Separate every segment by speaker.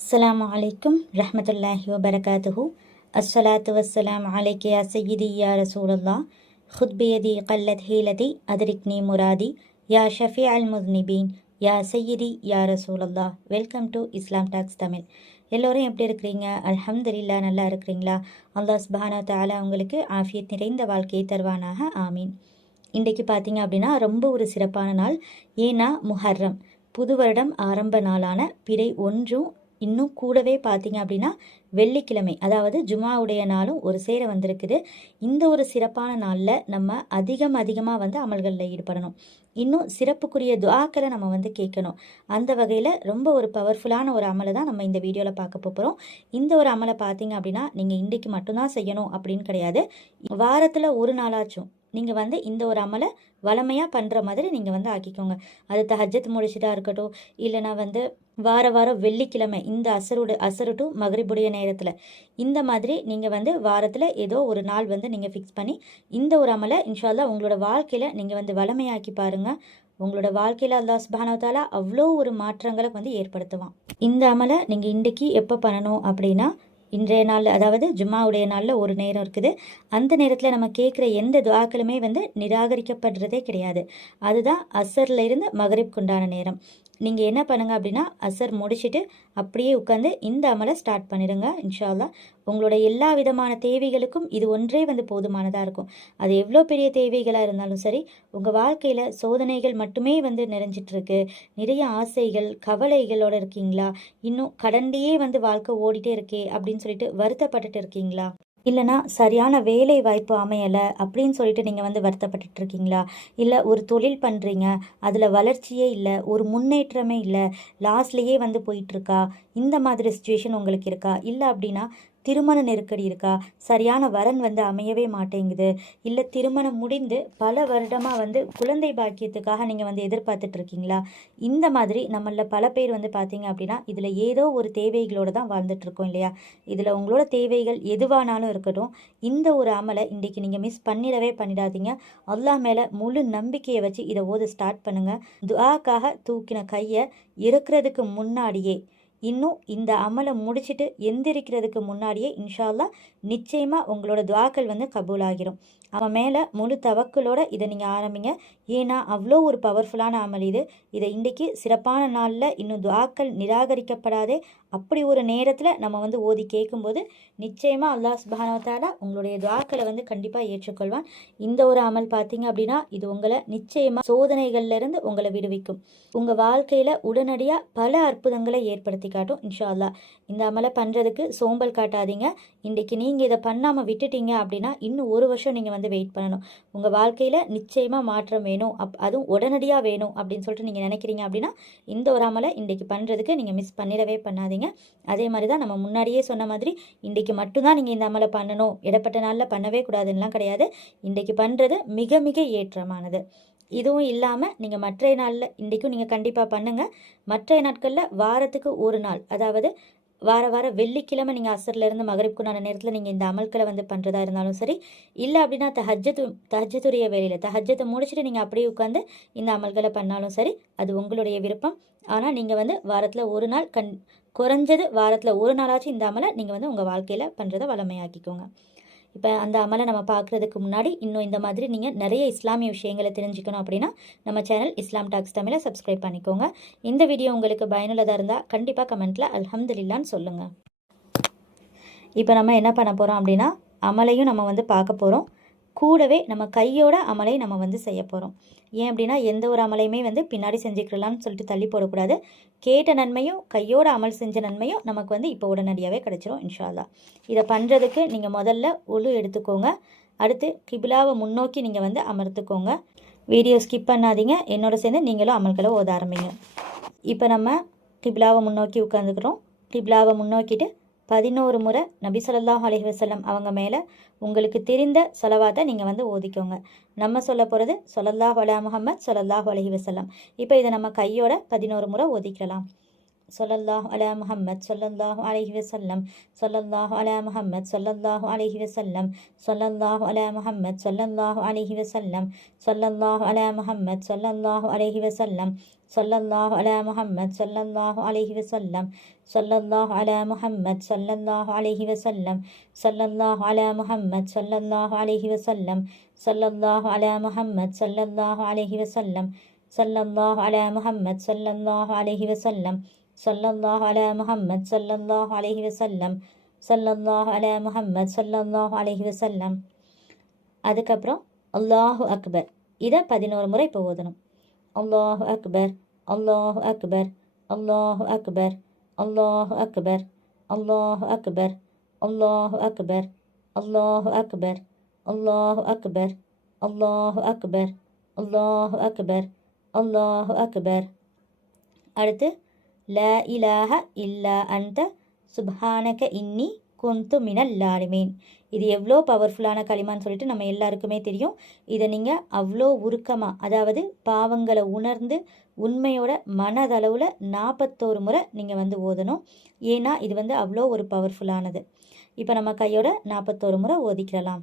Speaker 1: அஸ்லாம் அலைக்கும் ரஹமத்துல்லாஹி வபரகாத்துஹூ அஸ்ஸலாத்து வஸ்ஸலாம் அலைக்கியா சையீதி யா ரசூலல்லா ஹுத்பியதி கல்லத் ஹீலதி அதிரிக்னி முராதி யா ஷஃபி அல் முத்னிபீன் யா சையீதி யா ரசூலல்லா welcome to Islam Talks Tamil எல்லோரும் எப்படி இருக்கிறீங்க? அல்ஹம்துலில்லா நல்லா இருக்கிறீங்களா? அல்லாஸ் பஹானா தாலா உங்களுக்கு ஆஃபியத் நிறைந்த வாழ்க்கையை தருவானாக. ஆமீன். இன்றைக்கு பார்த்தீங்க அப்படின்னா ரொம்ப ஒரு சிறப்பான நாள். ஏன்னா முஹர்ரம். புது வருடம் ஆரம்ப நாளான பிறை ஒன்றும் இன்னும் கூடவே பார்த்தீங்க அப்படின்னா வெள்ளிக்கிழமை அதாவது ஜுமாவுடைய நாளும் ஒரு சேர வந்திருக்குது. இந்த ஒரு சிறப்பான நாளில் நம்ம அதிகம் அதிகமாக வந்து அமல்களில் ஈடுபடணும். இன்னும் சிறப்புக்குரிய துவாக்களை நம்ம வந்து கேட்கணும். அந்த வகையில் ரொம்ப ஒரு பவர்ஃபுல்லான ஒரு அமலை தான் நம்ம இந்த வீடியோவில் பார்க்க போகிறோம் இந்த ஒரு அமலை பார்த்தீங்க அப்படின்னா நீங்கள் இன்றைக்கு மட்டும்தான் செய்யணும் அப்படின்னு கிடையாது. வாரத்தில் ஒரு நாளாச்சும் நீங்கள் வந்து இந்த ஒரு அமலை வளமையாக பண்ணுற மாதிரி நீங்கள் வந்து ஆக்கிக்கோங்க. அது தஹஜத் முடிச்சுட்டா இருக்கட்டும் இல்லைனா வந்து வார வாரம் வெள்ளிக்கிழமை இந்த அசருடு அசரு டு மகரிபுடைய நேரத்தில் இந்த மாதிரி நீங்கள் வந்து வாரத்தில் ஏதோ ஒரு நாள் வந்து நீங்கள் ஃபிக்ஸ் பண்ணி இந்த ஒரு அமலை இன்ஷால்லா உங்களோட வாழ்க்கையில் நீங்கள் வந்து வளமையாக்கி பாருங்கள் உங்களோட வாழ்க்கையில் அல்லாஹ் சுபானவத்தாலா அவ்வளோ ஒரு மாற்றங்களை வந்து ஏற்படுத்துவான். இந்த அமலை நீங்கள் இன்றைக்கி எப்போ பண்ணணும் அப்படின்னா இன்றைய நாளில் அதாவது ஜும்மாவுடைய நாளில் ஒரு நேரம் இருக்குது. அந்த நேரத்தில் நம்ம கேட்குற எந்த துவாக்களுமே வந்து நிராகரிக்கப்படுறதே கிடையாது. அதுதான் அசரில் இருந்து மகரிப் கொண்டான நேரம். நீங்கள் என்ன பண்ணுங்கள் அப்படின்னா அசர் முடிச்சுட்டு அப்படியே உட்காந்து இந்த அமலை ஸ்டார்ட் பண்ணிடுங்க இன்ஷால்லா உங்களோட எல்லா விதமான தேவைகளுக்கும் இது ஒன்றே வந்து போதுமானதாக இருக்கும். அது எவ்வளோ பெரிய தேவைகளாக இருந்தாலும் சரி உங்கள் வாழ்க்கையில் சோதனைகள் மட்டுமே வந்து நிறைஞ்சிட்ருக்கு. நிறைய ஆசைகள் கவலைகளோடு இருக்கீங்களா? இன்னும் கடண்டியே வந்து வாழ்க்கை ஓடிட்டே இருக்கே அப்படின்னு சொல்லிட்டு வருத்தப்பட்டுட்டு இருக்கீங்களா? இல்லைனா சரியான வேலை வாய்ப்பு அமையலை அப்படின்னு சொல்லிட்டு நீங்கள் வந்து வருத்தப்பட்டுட்டு இருக்கீங்களா இல்லை ஒரு தொழில் பண்ணுறீங்க அதில் வளர்ச்சியே இல்லை ஒரு முன்னேற்றமே இல்லை லாஸ்ட்லேயே வந்து போயிட்டுருக்கா இந்த மாதிரி சுச்சுவேஷன் உங்களுக்கு இருக்கா? இல்லை அப்படின்னா திருமண நெருக்கடி இருக்கா? சரியான வரன் வந்து அமையவே மாட்டேங்குது. இல்லை திருமணம் முடிந்து பல வருடமாக வந்து குழந்தை பாக்கியத்துக்காக நீங்கள் வந்து எதிர்பார்த்துட்டு இருக்கீங்களா? இந்த மாதிரி நம்மளில் பல பேர் வந்து பார்த்தீங்க அப்படின்னா இதில் ஏதோ ஒரு தேவைகளோடு தான் வாழ்ந்துட்டுருக்கோம் இல்லையா? இதில் உங்களோட தேவைகள் எதுவானாலும் இருக்கட்டும் இந்த ஒரு அமலை இன்றைக்கி நீங்கள் மிஸ் பண்ணிடவே பண்ணிடாதீங்க. அல்லா மேலே முழு நம்பிக்கையை வச்சு இதை ஓத ஸ்டார்ட் பண்ணுங்கள் துஆக்காக தூக்கின கையை இறக்குறதுக்கு முன்னாடியே இன்னும் இந்த அமலை முடிச்சுட்டு எந்திரிக்கிறதுக்கு முன்னாடியே இன்ஷால்லா நிச்சயமாக உங்களோட துவாக்கள் வந்து கபூல் ஆகிரும் அவன் மேலே முழு தவக்களோட இதை நீங்கள் ஆரம்பிங்க. ஏன்னா அவ்வளோ ஒரு பவர்ஃபுல்லான அமல் இது. இதை இன்றைக்கி சிறப்பான நாளில் இன்னும் துவாக்கள் நிராகரிக்கப்படாதே. அப்படி ஒரு நேரத்தில் நம்ம வந்து ஓதி கேட்கும்போது நிச்சயமாக அல்லாஹ் சுபானவத்தாலா உங்களுடைய துவாக்களை வந்து கண்டிப்பாக ஏற்றுக்கொள்வான். இந்த ஒரு அமல் பார்த்தீங்க அப்படின்னா இது உங்களை நிச்சயமாக சோதனைகள்லேருந்து உங்களை விடுவிக்கும். உங்கள் வாழ்க்கையில் உடனடியாக பல அற்புதங்களை ஏற்படுத்தி காட்டும் இன்ஷா அல்லா இந்த அமலை பண்ணுறதுக்கு சோம்பல் காட்டாதீங்க. இன்றைக்கி நீங்கள் இதை பண்ணாமல் விட்டுட்டீங்க அப்படின்னா இன்னும் ஒரு வருஷம் நீங்கள் வந்து வெயிட் பண்ணணும். உங்கள் வாழ்க்கையில் நிச்சயமாக மாற்றம் வேணும். அப் அதுவும் உடனடியாக வேணும் அப்படின்னு சொல்லிட்டு நீங்கள் நினைக்கிறீங்க அப்படின்னா இந்த ஒரு அமலை இன்றைக்கி பண்ணுறதுக்கு நீங்கள் மிஸ் பண்ணிடவே பண்ணாதீங்க. அதே மாதிரி தான் நம்ம முன்னாடியே சொன்ன மாதிரி இன்றைக்கி மட்டும்தான் நீங்கள் இந்த அமலை பண்ணணும். இடப்பட்ட நாளில் பண்ணவே கூடாதுன்னெலாம் கிடையாது. இன்றைக்கி பண்ணுறது மிக மிக ஏற்றமானது. இதுவும் இல்லாமல் நீங்கள் மற்றைய நாளில் இன்றைக்கும் நீங்கள் கண்டிப்பாக பண்ணுங்கள் மற்ற நாட்களில் வாரத்துக்கு ஒரு நாள் அதாவது வார வாரம் வெள்ளிக்கிழமை நீங்கள் அசர்லேருந்து மகரிப்புக்குண்டான நேரத்தில் நீங்கள் இந்த அமல்களை வந்து பண்ணுறதா இருந்தாலும் சரி இல்லை அப்படின்னா தஹஜத்து தஹஜத்துரிய வேலையில் தஹஜத்தை முடிச்சுட்டு நீங்கள் அப்படியே உட்காந்து இந்த அமல்களை பண்ணாலும் சரி அது உங்களுடைய விருப்பம். ஆனால் நீங்கள் வந்து வாரத்தில் ஒரு நாள் கண் குறைஞ்சது வாரத்தில் ஒரு நாளாச்சும் இந்த அமலை நீங்கள் வந்து உங்கள் வாழ்க்கையில் பண்ணுறதை வளமையாக்கிக்கோங்க. இப்போ அந்த அமலை நம்ம பார்க்குறதுக்கு முன்னாடி இன்னும் இந்த மாதிரி நீங்கள் நிறைய இஸ்லாமிய விஷயங்களை தெரிஞ்சுக்கணும் அப்படின்னா நம்ம சேனல் இஸ்லாம் டாக்ஸ் தமிழை சப்ஸ்கிரைப் பண்ணிக்கோங்க. இந்த வீடியோ உங்களுக்கு பயனுள்ளதாக இருந்தால் கண்டிப்பாக கமெண்ட்டில் அலமதுல்லான்னு சொல்லுங்கள் இப்போ நம்ம என்ன பண்ண போகிறோம் அப்படின்னா அமலையும் நம்ம வந்து பார்க்க போகிறோம் கூடவே நம்ம கையோட அமலை நம்ம வந்து செய்ய போகிறோம் ஏன் அப்படின்னா எந்த ஒரு அமலையுமே வந்து பின்னாடி செஞ்சுக்கலாம்னு சொல்லிட்டு தள்ளி போடக்கூடாது. கேட்ட நன்மையும் கையோட அமல் செஞ்ச நன்மையும் நமக்கு வந்து இப்போ உடனடியாகவே கிடச்சிரும் இன்ஷால்லா இதை பண்ணுறதுக்கு நீங்கள் முதல்ல உழு எடுத்துக்கோங்க. அடுத்து கிபிலாவை முன்னோக்கி நீங்கள் வந்து அமர்த்துக்கோங்க. வீடியோ ஸ்கிப் பண்ணாதீங்க. என்னோட சேர்ந்து நீங்களும் அமல்களை ஓத ஆரம்பிங்க. இப்போ நம்ம கிபிலாவை முன்னோக்கி உட்காந்துக்கிறோம் கிபிலாவை முன்னோக்கிட்டு பதினோரு முறை நபி சொல்லாஹ் அலஹி வசல்லம் அவங்க மேலே உங்களுக்கு தெரிந்த சொலவாத்தை நீங்கள் வந்து ஓதிக்கோங்க. நம்ம சொல்ல போகிறது சொல்லல்லாஹ் அலா முகமது சொல்லல்லாஹ் அலஹி வசல்லம் இப்போ இதை நம்ம கையோட பதினோரு முறை ஓதிக்கலாம். சொல்லல்லாஹ் அலா முஹம்மத் சொல்லல்லாஹ் அலஹி வசல்லம் சொல்லல்லாஹ் அலா முஹம்மத் சொல்லல்லாஹு அலஹி வசல்லம் சொல்லல்லாஹ் அலா முஹம்மத் சொல்லல்லாஹ் அலஹி வசல்லம் சொல்லல்லாஹ் அலா முஹம்மத் சொல்லல்லாஹ் அலஹி வசல்லம் சொல்லல்லாஹ் அலா முஹம்மத் அலஹி வசல்லம் صلى الله على محمد صلى الله عليه وسلم صلى الله على محمد صلى الله عليه وسلم صلى الله على محمد صلى الله عليه وسلم صلى الله على محمد صلى الله عليه وسلم صلى الله على محمد صلى الله عليه وسلم صلى الله على محمد صلى الله عليه وسلم அதுக்கப்புறம் அல்லாஹு அக்பர் இதை பதினோரு முறை இப்போ ஓதணும் அல்லாஹு அக்பர் அல்லாஹு அக்பர் அல்லாஹு அக்பர் அல்லாஹு அக்பர் அல்லாஹு அக்பர் அல்லாஹு அக்பர் அல்லாஹு அக்பர் அல்லாஹு அக்பர் அல்லாஹு அக்பர் அல்லாஹு அக்பர் அல்லாஹு அக்பர் அடுத்து ல இலாஹ இல்லா அந்த சுப்ஹானக இன்னி குந்து மினல் லாலிமீன் இது எவ்வளோ பவர்ஃபுல்லான களிமான்னு சொல்லிட்டு நம்ம எல்லாருக்குமே தெரியும். இதை நீங்கள் அவ்வளோ உருக்கமாக அதாவது பாவங்களை உணர்ந்து உண்மையோட மனதளவில் நாற்பத்தோரு முறை நீங்கள் வந்து ஓதணும். ஏன்னா இது வந்து அவ்வளோ ஒரு பவர்ஃபுல்லானது இப்போ நம்ம கையோட நாற்பத்தோரு முறை ஓதிக்கிடலாம்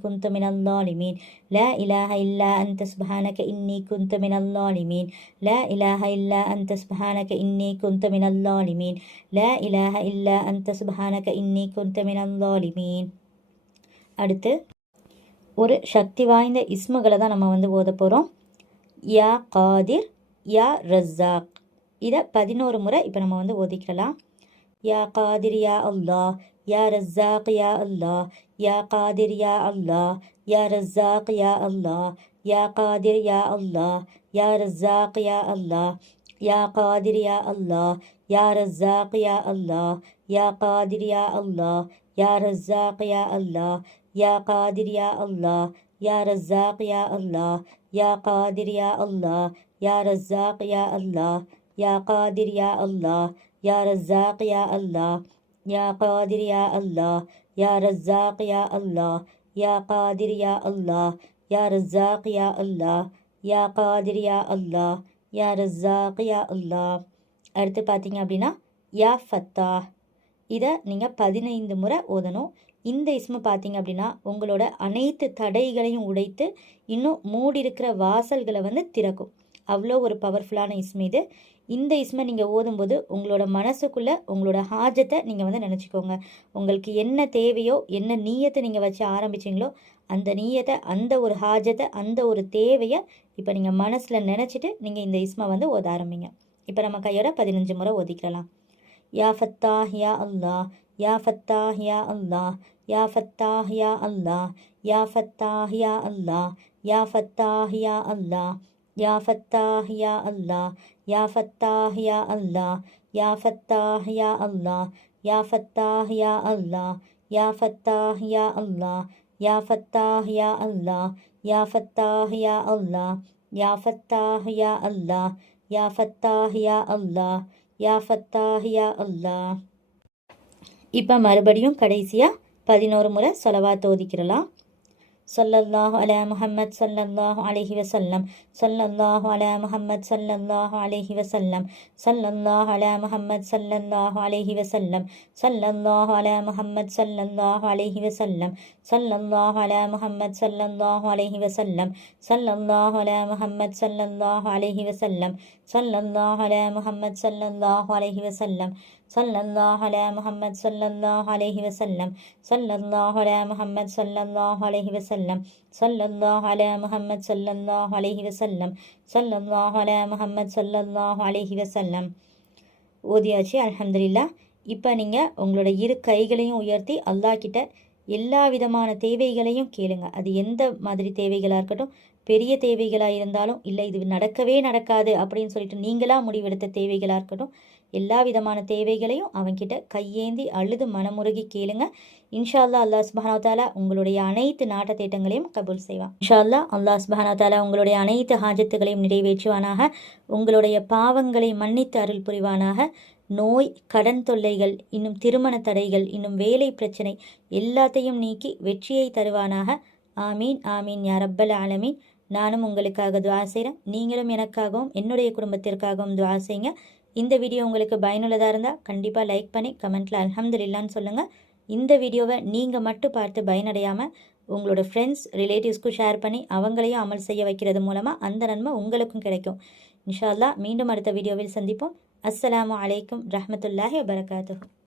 Speaker 1: كنت من الظالمين لا إله إلا أنت سبحانك إني كنت من الظالمين لا إله إلا أنت سبحانك إني كنت من الظالمين لا إله إلا أنت سبحانك إني كنت من الظالمين அடுத்து ஒரு சக்தி வாய்ந்த இஸ்முகளை தான் நம்ம வந்து ஓத போகிறோம் யா காதிர் யா ரஸாக் இதை பதினோரு முறை இப்போ நம்ம வந்து ஓதிக்கலாம் يا قادر يا الله يا رزاق يا الله يا قادر يا الله يا رزاق يا الله يا قادر يا الله يا رزاق يا الله يا قادر يا الله يا رزاق يا الله يا قادر يا الله يا رزاق يا الله يا قادر يا الله يا رزاق يا الله يا قادر يا الله يا رزاق يا الله يا قادر يا الله يا رزاق يا الله يا قادر يا الله يا رزاق يا الله يا قادر يا الله يا رزاق يا الله يا قادر يا الله يا رزاق يا الله அடுத்து பார்த்தீங்க அப்படின்னா யா ஃபத்தா இதை நீங்கள் பதினைந்து முறை ஓதணும். இந்த இஸ்மு பார்த்தீங்க அப்படின்னா உங்களோட அனைத்து தடைகளையும் உடைத்து இன்னும் மூடி இருக்கிற வாசல்களை வந்து திறக்கும். அவ்வளோ ஒரு பவர்ஃபுல்லான இஸ்மு இது. இந்த இஸ்மை நீங்கள் ஓதும்போது உங்களோட மனசுக்குள்ளே உங்களோட ஹாஜத்தை நீங்கள் வந்து நினச்சிக்கோங்க. உங்களுக்கு என்ன தேவையோ என்ன நீயத்தை நீங்கள் வச்சு ஆரம்பிச்சிங்களோ அந்த நீயத்தை அந்த ஒரு ஹாஜத்தை அந்த ஒரு தேவையை இப்போ நீங்கள் மனசில் நினச்சிட்டு நீங்கள் இந்த இஸ்மை வந்து ஓத ஆரம்பிங்க. இப்போ நம்ம கையோட பதினஞ்சு முறை ஒதுக்கலாம். யா ஃபத்தாஹ் யா அல்லாஹ் யா ஃபத்தாஹ் யா அல்லாஹ் யா ஃபத்தாஹ் யா அல்லாஹ் யா ஃபத்தாஹ் யா அல்லாஹ் யா ஃபத்தாஹ் யா அல்லாஹ் யா ஃபத்தாஹ் யா அல்லா யா ஃபத்தாஹ் யா அல்லா யா ஃபத்தாஹ் யா அல்லாஹ் யா ஃபத்தாஹ் யா அல்லாஹ் யா ஃபத்தாஹ் யா அல்லா யா ஃபத்தாஹ் யா அல்லா யா ஃபத்தாஹ் யா அல்லா யா ஃபத்தாஹ் யா அல்லா யா ஃபத்தாஹ் யா அல்லா யா ஃபத்தாஹ் யா அல்லா இப்போ மறுபடியும் கடைசியாக பதினோரு முறை சொலவா தோதிக்கிறலாம் സല്ലല്ലാഹു അല മുഹമ്മദ് സല്ലല്ലാഹു അലഹി വസല്ലം സല്ലല്ലാഹു അല മുഹമ്മദ് സല്ലല്ലാഹു അലഹി വസല്ലം സല്ലല്ലാഹു അല മുഹമ്മദ് സല്ലല്ലാഹു അലഹി വസല്ലം സല്ലല്ലാഹു അല മുഹമ്മദ് സല്ലല്ലാഹു അലഹി വസല്ലം സല്ലല്ലാഹു അല മുഹമ്മദ് സല്ലല്ലാഹു അലഹി വസല്ലം സല്ലല്ലാഹു അല മുഹമ്മദ് സല്ലല്ലാഹു അലഹി വസല്ലം സല്ലല്ലാഹു അല മുഹമ്മദ് സല്ലല്ലാഹു അലഹി വസല്ലം சொல்லல்லாஹு அலா முஹம்மத் சொல்லல்லாஹு அலஹி வசல்லம் சொல்லல்லாஹு அலா முஹம்மத் சொல்லல்லாஹு அலஹி வசல்லம் சொல்லல்லாஹு அலா முஹம்மத் சொல்லல்லாஹு அலஹி வசல்லம் சொல்லல்லாஹு அலா முஹம்மத் சொல்லல்லாஹு அலஹி வசல்லம் ஓதியாச்சு அலமதுல்லா இப்போ நீங்கள் உங்களோட இரு கைகளையும் உயர்த்தி அல்லாஹ் கிட்ட எல்லா விதமான தேவைகளையும் கேளுங்க. அது எந்த மாதிரி தேவைகளாக இருக்கட்டும் பெரிய தேவைகளாக இருந்தாலும் இல்லை இது நடக்கவே நடக்காது அப்படின்னு சொல்லிட்டு நீங்களாக முடிவெடுத்த தேவைகளாக இருக்கட்டும் எல்லா விதமான தேவைகளையும் அவன்கிட்ட கையேந்தி அழுது மனமுருகி கேளுங்க. இன்ஷால்லா அல்லாஹ் சுபஹானவத்தாலா உங்களுடைய அனைத்து நாட்ட திட்டங்களையும் கபூல் செய்வான். இன்ஷால்லா அல்லாஹ் சுபஹானவத்தாலா உங்களுடைய அனைத்து ஹாஜத்துகளையும் நிறைவேற்றுவானாக. உங்களுடைய பாவங்களை மன்னித்து அருள் புரிவானாக. நோய் கடன் தொல்லைகள் இன்னும் திருமண தடைகள் இன்னும் வேலை பிரச்சனை எல்லாத்தையும் நீக்கி வெற்றியை தருவானாக. ஆமீன் ஆமீன் யா ரப்பல் ஆலமீன். நானும் உங்களுக்காக துவா செய்கிறேன் நீங்களும் எனக்காகவும் என்னுடைய குடும்பத்திற்காகவும் துவா செய்யுங்க. இந்த வீடியோ உங்களுக்கு பயனுள்ளதாக இருந்தால் கண்டிப்பாக லைக் பண்ணி கமெண்ட்டில் அலமதுல்லான்னு சொல்லுங்கள் இந்த வீடியோவை நீங்கள் மட்டும் பார்த்து பயனடையாமல் உங்களோட ஃப்ரெண்ட்ஸ் ரிலேட்டிவ்ஸ்க்கும் ஷேர் பண்ணி அவங்களையும் அமல் செய்ய வைக்கிறது மூலமாக அந்த நன்மை உங்களுக்கும் கிடைக்கும். இன்ஷா மீண்டும் அடுத்த வீடியோவில் சந்திப்போம். அஸ்லாம் அலைக்கும் ரஹமத்துல்லாஹி வபரகாத்து